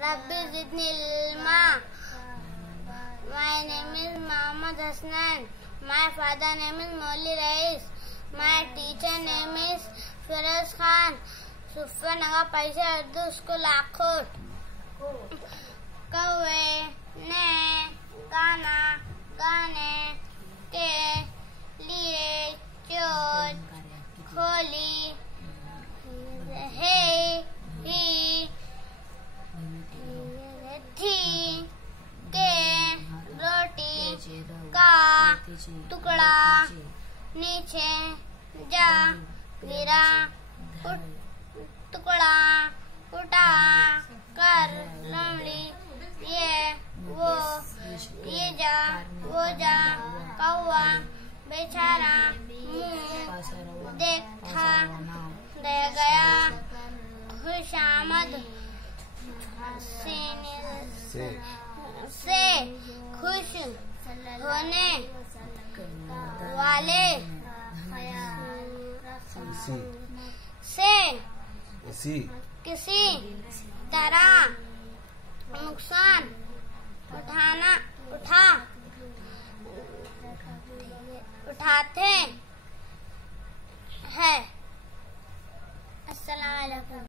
Rabbi zidni ilma. My name is Mohammad Hasnan. My father name is Mauli Rais. My teacher name is Firoz Khan. Sufa Naga Paisa Urdu School Akhot. कौवे ने गाना गाने के लिए चोंच खोली है ही थी के रोटी का टुकड़ा नीचे जा गिरा टुकड़ा उठा कर लोमड़ी ये जा वो जा कौवा बेचारा मुँह देखा रह गया खुशामद से खुश होने वाले से किसी तरह नुकसान उठाते